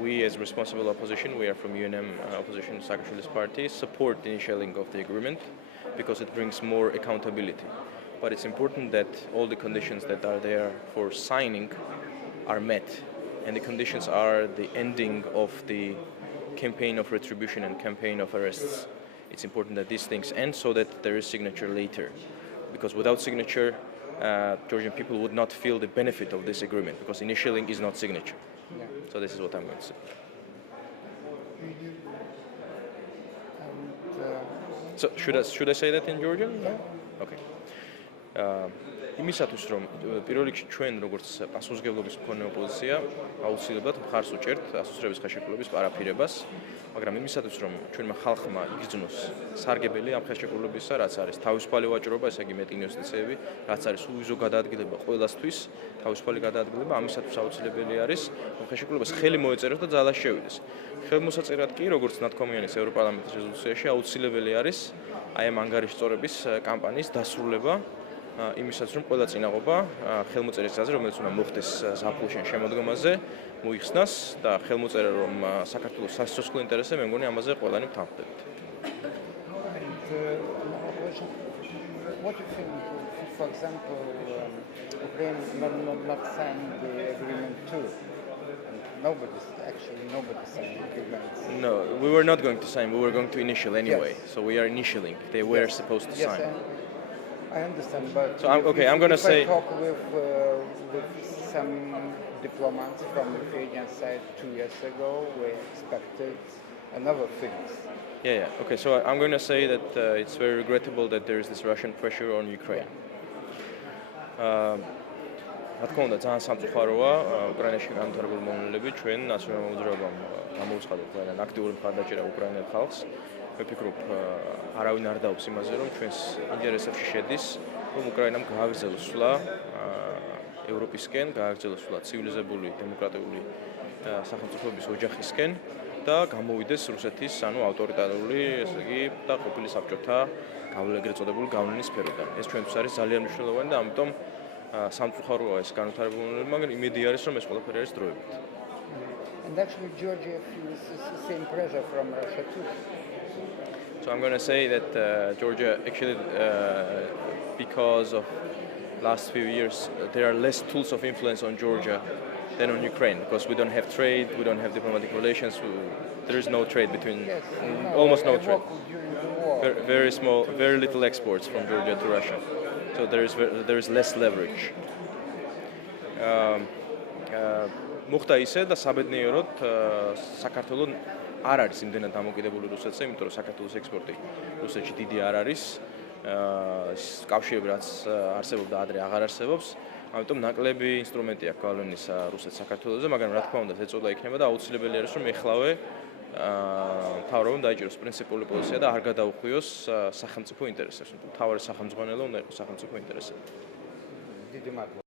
we as responsible opposition, we are from UNM opposition Saakashvili's party, support the initialing of the agreement because it brings more accountability. But it's important that all the conditions that are there for signing are met. And the conditions are the ending of the campaign of retribution and campaign of arrests. It's important that these things end so that there is signature later. Because without signature, Georgian people would not feel the benefit of this agreement because initialing is not signature. Yeah. So this is what I'm going to say. And, So should I say that in Georgian? Yeah. Okay. იმისათვის რომ პირველ რიგში ჩვენ როგორც პასუხისმგებლობის მქონე ოპოზიცია აუცილებლად მხარს უჭერთ ასოცირების ხელშეკრულების პარაფირებას, მაგრამ იმისათვის რომ ჩვენმა ხალხმა იგრძნოს სარგებელი ამ ხელშეკრულებისა, რაც არის თავისუფალი ვაჭრობა, ესე იგი მეტი ინვესტიციები, რაც არის უვიზო გადაადგილება ყველასთვის, თავისუფალი გადაადგილება, ამისათვის აუცილებელი არის რომ ხელშეკრულებას ხელი მოეწეროს და ძალაში შევიდეს. ხელმოსაწერად კი, როგორც ნათქვამიანის ევროპარლამენტის რეზოლუციაში აუცილებელი არის აი ამ ანგარიშწორების კამპანიის დასრულება იმისაც რომ ყველა წინაღობა ხელმოწერის გზაზე რომელიც უნდა მოხდეს ზაფხულში შემოდგომაზე მოიხსნას და ხელმოწერა რომ საქართველოს სასიცოცხლო ინტერესზე მე მგონი ამაზე ყველანი ვთანხმდებით. What do you think, for example, Ukraine not signed the agreement too? Nobody signed the agreement. No, we were not going to sign. We were going to initial anyway. Yes. So we are initialing. They were supposed to sign. I understand, but So I'm going to say. I talk with some diplomats from the Ukrainian side 2 years ago. We expected another things. Yeah. Okay, so I'm going to say that it's very regrettable that there is this Russian pressure on Ukraine. რა თქმა უნდა, ძალიან სამწუხაროა უკრაინაში განვითარებული მონოლები ჩვენ ნაციონალურ მოძრაობამ გამოუცხადა ძალიან აქტიური მხარდაჭერა უკრაინელ ხალხს. მე ვფიქრობ, არავინ არ დაობს იმაზე, რომ ჩვენს ინტერესებში შედის, რომ უკრაინამ გააგრძელოს სვლა ევროპისკენ, გააგრძელოს სვლა ცივილიზებული დემოკრატიული სახელმწიფოების ოჯახისკენ და გამოვიდეს რუსეთის, ავტორიტარული, ესე იგი, და ყოფილი საბჭოთა ეგრეთ წოდებული გავლენის სფეროდან. ეს ჩვენთვის არის ძალიან მნიშვნელოვანი და ამიტომ სამწუხაროა ეს განვითარებული მონოლები, მაგრამ იმედი არის, რომ ეს ყველაფერი არის დროებით. And actually Georgia feels the same pressure from Russia too. So I'm going to say that Georgia actually, because of last few years, there are less tools of influence on Georgia than on Ukraine because we don't have trade, we don't have diplomatic relations. There is no trade between, almost no trade. Very small, very little exports from Georgia to Russia. So there is less leverage. მოხდა ისე და საბედნიეროდ საქართველო არ არის იმდენად დამოკიდებული რუსეთზე, იმიტომ რომ საქართველოს ექსპორტი რუსეთში დიდი არ არის. კავშირები რაც არსებობდა ადრე აღარ არსებობს. ამიტომ ნაკლები ინსტრუმენტი აქვს გავლენის რუსეთს საქართველოზე, მაგრამ რა თქმა უნდა ეწოდა იქნება და აუცილებელი არის რომ ეხლავე მთავრობამ დაიჭიროს პრინციპული პოზიცია და არ გადაუხვიოს სახელმწიფო ინტერესებს. მთავარი სახელმწიფო უნდა იყოს სახელმწიფო ინტერესები. დიდი მადლობა.